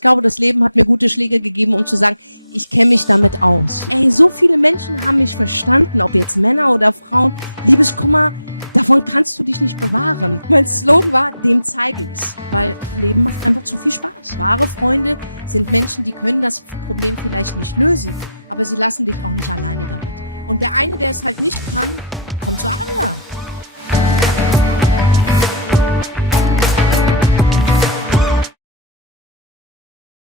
Ich glaube, das Leben hat mir gute Schläge gegeben, um zu sagen, ich kenne mich damit aus. Ey, so viele Menschen haben mich verstanden, ob jetzt Männer oder Frauen. Liebeskummer, davon kannst du dich nicht bewahren. Mein Slogan war, dem zeige ich's. Weil Leben macht einfach zu viel Spaß. Wahre Freunde sind Menschen, die können das Problem vielleicht nicht lösen, aber sie lassen dich auch nicht alleine damit. Und der eine, der es halt nicht kann, kommt zu Adler.